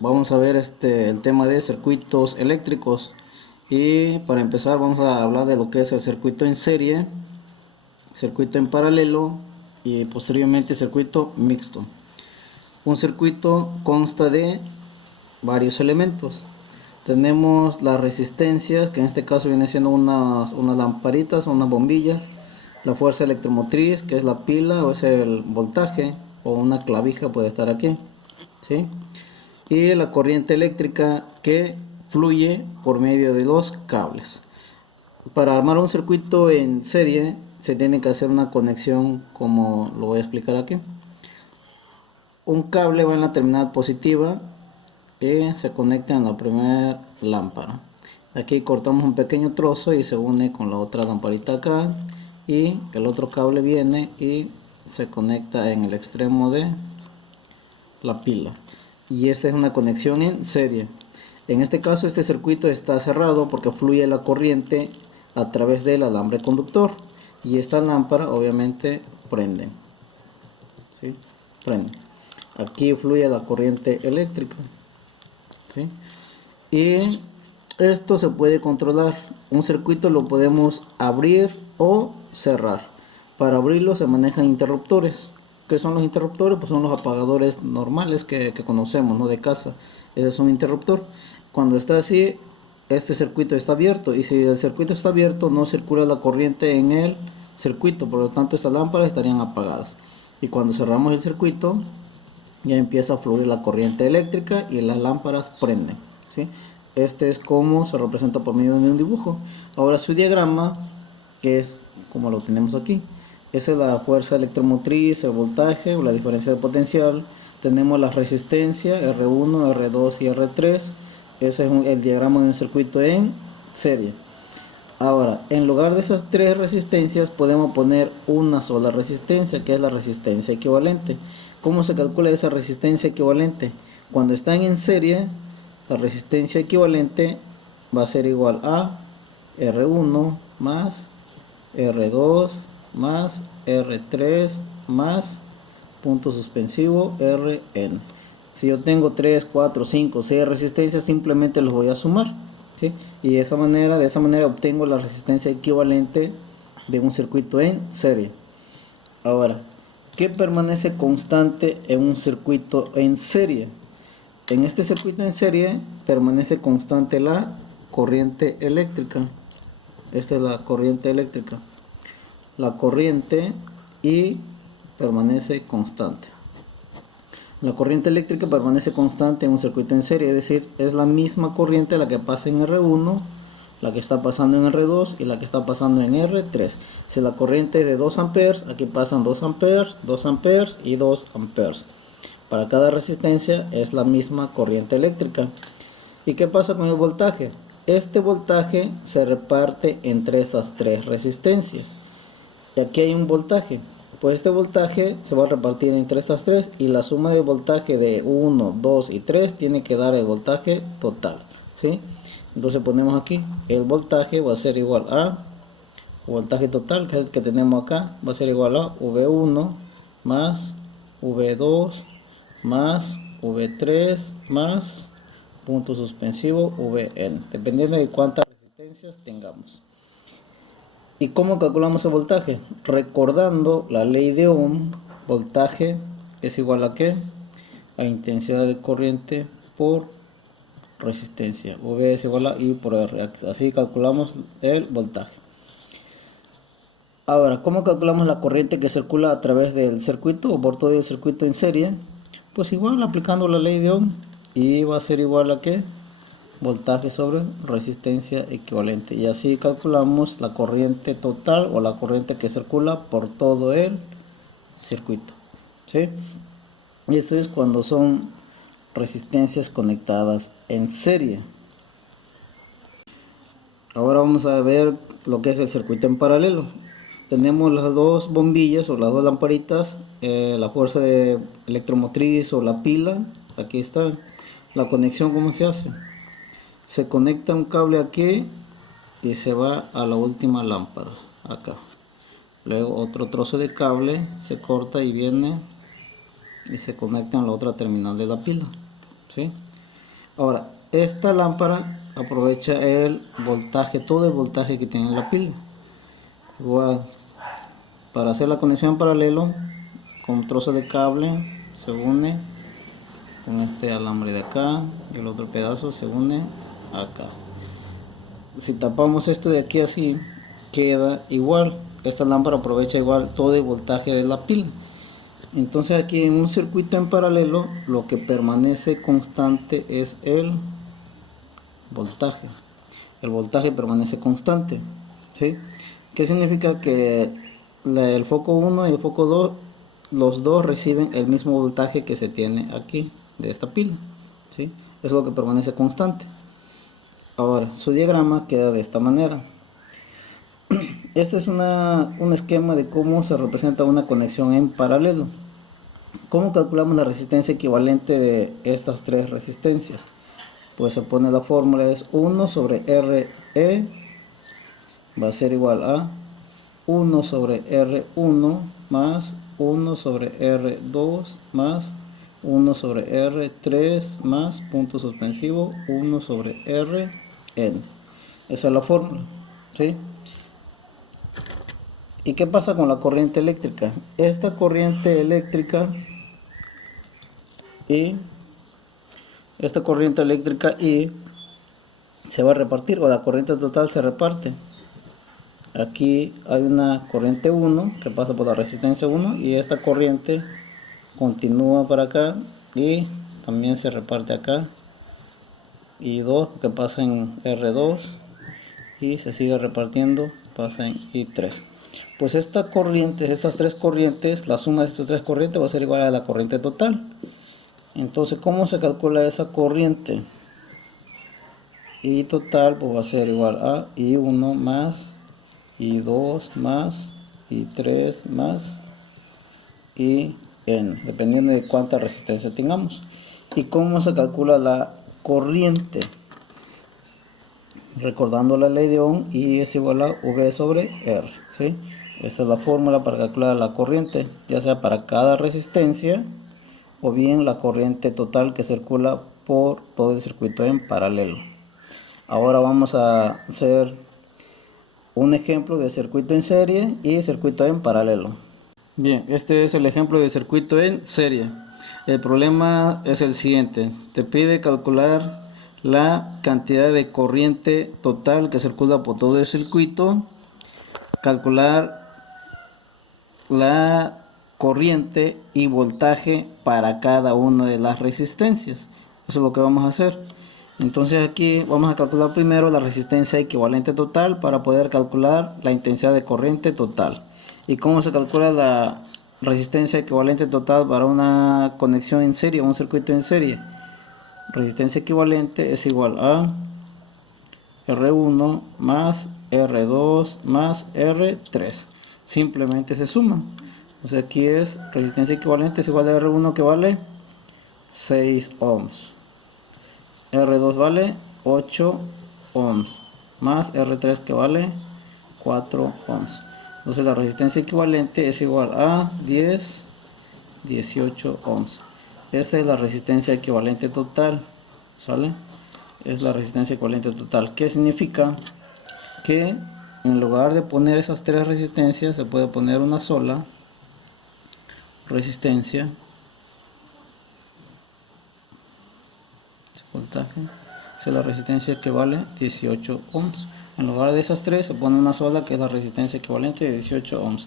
Vamos a ver el tema de circuitos eléctricos. Y para empezar vamos a hablar de lo que es el circuito en serie, circuito en paralelo y posteriormente circuito mixto. Un circuito consta de varios elementos. Tenemos las resistencias, que en este caso viene siendo unas lamparitas o unas bombillas. La fuerza electromotriz, que es la pila o es el voltaje, o una clavija puede estar aquí, ¿sí? Y la corriente eléctrica que fluye por medio de los cables. Para armar un circuito en serie se tiene que hacer una conexión como lo voy a explicar aquí. Un cable va en la terminal positiva y se conecta en la primera lámpara. Aquí cortamos un pequeño trozo y se une con la otra lamparita acá, y el otro cable viene y se conecta en el extremo de la pila, y esta es una conexión en serie. En este caso este circuito está cerrado porque fluye la corriente a través del alambre conductor, y esta lámpara obviamente prende, ¿sí? Prende. Aquí fluye la corriente eléctrica, ¿sí? Y esto se puede controlar. Un circuito lo podemos abrir o cerrar. Para abrirlo se manejan interruptores. ¿Qué son los interruptores? Pues son los apagadores normales que conocemos, ¿no? De casa. Ese es un interruptor. Cuando está así, este circuito está abierto, y si el circuito está abierto no circula la corriente en el circuito, por lo tanto estas lámparas estarían apagadas. Y cuando cerramos el circuito ya empieza a fluir la corriente eléctrica y las lámparas prenden, ¿sí? Este es como se representa por medio de un dibujo. Ahora su diagrama, que es como lo tenemos aquí, esa es la fuerza electromotriz, el voltaje o la diferencia de potencial. Tenemos la resistencia R1, R2 y R3. Ese es el diagrama de un circuito en serie. Ahora, en lugar de esas tres resistencias podemos poner una sola resistencia, que es la resistencia equivalente. ¿Cómo se calcula esa resistencia equivalente? Cuando están en serie, la resistencia equivalente va a ser igual a R1 más R2 más R3 más punto suspensivo Rn. Si yo tengo 3, 4, 5, 6 resistencias, simplemente los voy a sumar, ¿sí? Y de esa manera obtengo la resistencia equivalente de un circuito en serie. Ahora, ¿qué permanece constante en un circuito en serie? En este circuito en serie permanece constante la corriente eléctrica. Esta es la corriente eléctrica. La corriente y permanece constante. La corriente eléctrica permanece constante en un circuito en serie, es decir, es la misma corriente la que pasa en R1, la que está pasando en R2 y la que está pasando en R3. Si la corriente es de 2 amperes, aquí pasan 2 amperes, 2 amperes y 2 amperes. Para cada resistencia es la misma corriente eléctrica. ¿Y qué pasa con el voltaje? Este voltaje se reparte entre estas tres resistencias. Y aquí hay un voltaje. Pues este voltaje se va a repartir entre estas tres, y la suma de voltaje de 1, 2 y 3 tiene que dar el voltaje total, ¿sí? Entonces ponemos aquí, el voltaje va a ser igual a voltaje total, que es el que tenemos acá, va a ser igual a V1 más V2 más V3 más punto suspensivo Vn, dependiendo de cuántas resistencias tengamos. ¿Y cómo calculamos el voltaje? Recordando la ley de Ohm, voltaje es igual a ¿qué? A intensidad de corriente por resistencia. V es igual a I por R. Así calculamos el voltaje. Ahora, ¿cómo calculamos la corriente que circula a través del circuito o por todo el circuito en serie? Pues igual aplicando la ley de Ohm, y va a ser igual a ¿qué? Voltaje sobre resistencia equivalente, y así calculamos la corriente total o la corriente que circula por todo el circuito, ¿sí? Y esto es cuando son resistencias conectadas en serie. Ahora vamos a ver lo que es el circuito en paralelo. Tenemos las dos bombillas o las dos lamparitas, la fuerza de electromotriz o la pila. Aquí está la conexión. ¿Cómo se hace? Se conecta un cable aquí y se va a la última lámpara acá. Luego otro trozo de cable se corta y viene y se conecta en la otra terminal de la pila, ¿sí? Ahora, esta lámpara aprovecha el voltaje, todo el voltaje que tiene la pila. Igual, para hacer la conexión en paralelo, con un trozo de cable se une con este alambre de acá y el otro pedazo se une acá. Si tapamos esto de aquí así, queda igual. Esta lámpara aprovecha igual todo el voltaje de la pila. Entonces aquí en un circuito en paralelo lo que permanece constante es el voltaje. El voltaje permanece constante, ¿sí? ¿Qué significa? Que el foco 1 y el foco 2, los dos reciben el mismo voltaje que se tiene aquí de esta pila, ¿sí? Es lo que permanece constante. Ahora, su diagrama queda de esta manera. Este es un esquema de cómo se representa una conexión en paralelo. ¿Cómo calculamos la resistencia equivalente de estas tres resistencias? Pues se pone la fórmula, es 1 sobre RE va a ser igual a 1 sobre R1 más 1 sobre R2 más 1 sobre R3 más punto suspensivo 1 sobre Rn. Esa es la fórmula, ¿sí? ¿Y qué pasa con la corriente eléctrica? Esta corriente eléctrica y se va a repartir, o la corriente total se reparte. Aquí hay una corriente 1 que pasa por la resistencia 1 y esta corriente continúa para acá y también se reparte acá, y 2 que pasa en R2 y se sigue repartiendo, pasa en I3. Pues esta corriente, estas tres corrientes, la suma de estas tres corrientes va a ser igual a la corriente total. Entonces, ¿cómo se calcula esa corriente? I total pues va a ser igual a I1 más I2 más I3 más IN, dependiendo de cuánta resistencia tengamos. ¿Y cómo se calcula la corriente? Recordando la ley de Ohm, I es igual a V sobre R, ¿sí? Esta es la fórmula para calcular la corriente, ya sea para cada resistencia o bien la corriente total que circula por todo el circuito en paralelo. Ahora vamos a hacer un ejemplo de circuito en serie y circuito en paralelo. Bien, este es el ejemplo de circuito en serie. El problema es el siguiente: te pide calcular la cantidad de corriente total que circula por todo el circuito, calcular la corriente y voltaje para cada una de las resistencias. Eso es lo que vamos a hacer. Entonces aquí vamos a calcular primero la resistencia equivalente total para poder calcular la intensidad de corriente total. ¿Y cómo se calcula la resistencia equivalente total para una conexión en serie, un circuito en serie? Resistencia equivalente es igual a R1 más R2 más R3. Simplemente se suman. O sea, aquí es resistencia equivalente es igual a R1 que vale 6 ohms. R2 vale 8 ohms. Más R3 que vale 4 ohms. Entonces la resistencia equivalente es igual a 18 ohms. Esta es la resistencia equivalente total, ¿sale? Es la resistencia equivalente total. ¿Qué significa? Que en lugar de poner esas tres resistencias, se puede poner una sola resistencia. Voltaje. Es la resistencia que vale 18 ohms. En lugar de esas tres, se pone una sola que es la resistencia equivalente de 18 ohms.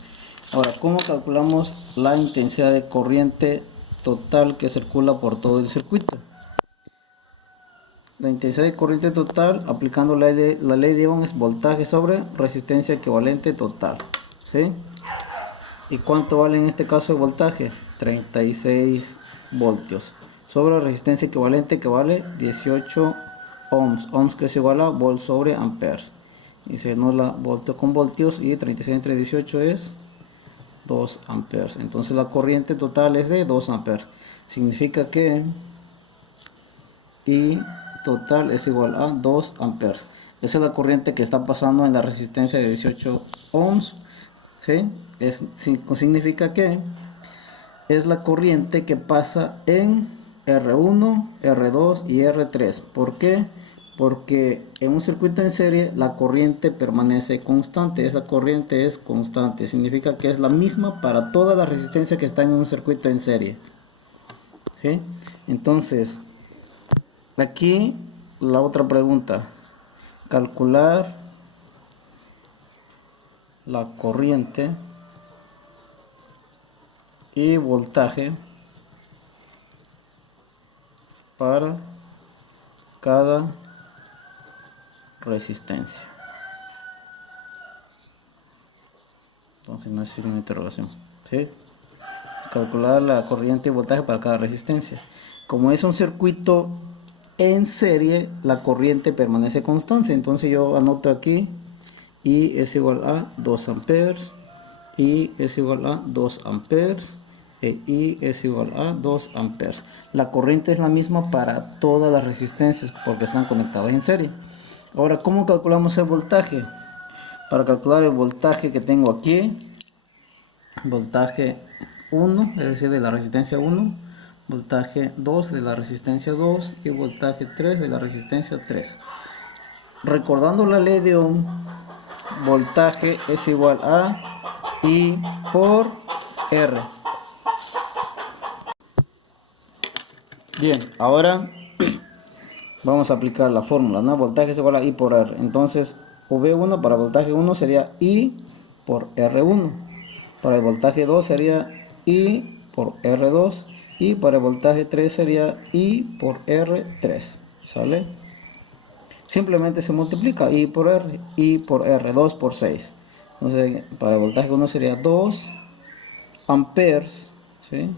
Ahora, ¿cómo calculamos la intensidad de corriente total que circula por todo el circuito? La intensidad de corriente total, aplicando la ley de Ohm, es voltaje sobre resistencia equivalente total, ¿sí? ¿Y cuánto vale en este caso el voltaje? 36 voltios sobre resistencia equivalente que vale 18 ohms. Ohms que es igual a volt sobre amperes. Y se anula voltio con voltios y 36 entre 18 es 2 amperes. Entonces la corriente total es de 2 amperes. Significa que I total es igual a 2 amperes. Esa es la corriente que está pasando en la resistencia de 18 ohms, ¿sí? Significa que es la corriente que pasa en R1, R2 y R3. ¿Por qué? Porque en un circuito en serie la corriente permanece constante. Esa corriente es constante, significa que es la misma para toda la resistencia que está en un circuito en serie. ¿Sí? Entonces, aquí la otra pregunta: calcular la corriente y voltaje para cada resistencia. Entonces no es signo de interrogación, ¿sí? Calcular la corriente y voltaje para cada resistencia. Como es un circuito en serie, la corriente permanece constante. Entonces yo anoto aquí I es igual a 2 amperes, I es igual a 2 amperes, e I es igual a 2 amperes. La corriente es la misma para todas las resistencias porque están conectadas en serie. Ahora, ¿cómo calculamos el voltaje? Para calcular el voltaje que tengo aquí, voltaje 1, es decir, de la resistencia 1, voltaje 2 de la resistencia 2 y voltaje 3 de la resistencia 3. Recordando la ley de Ohm, voltaje es igual a I por R. Bien, ahora vamos a aplicar la fórmula, ¿no? Voltaje es igual a I por R. Entonces, V1 para voltaje 1 sería I por R1. Para el voltaje 2 sería I por R2. Y para el voltaje 3 sería I por R3. ¿Sale? Simplemente se multiplica I por R, 2 por 6. Entonces, para el voltaje 1 sería 2 amperes, ¿sí?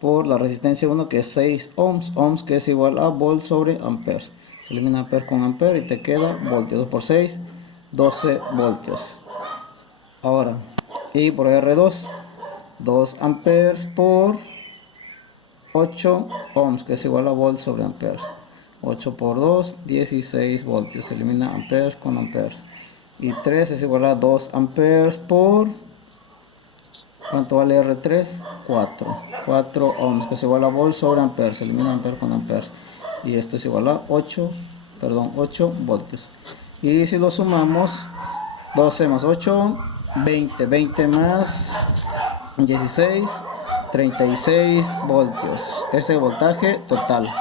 Por la resistencia 1 que es 6 ohms, que es igual a volt sobre amperes. Se elimina amperes con amperes y te queda voltios. 2 por 6, 12 voltios. Ahora, I por R2, 2 amperes por 8 ohms, que es igual a volt sobre amperes. 8 por 2, 16 voltios. Se elimina amperes con amperes. Y 3 es igual a 2 amperes por... ¿cuánto vale R3? 4 ohms, que es igual a volt sobre amperes. Se elimina amperes con amperes. Y esto es igual a 8 voltios. Y si lo sumamos, 12 más 8, 20. 20 más 16, 36 voltios. Este es el voltaje total.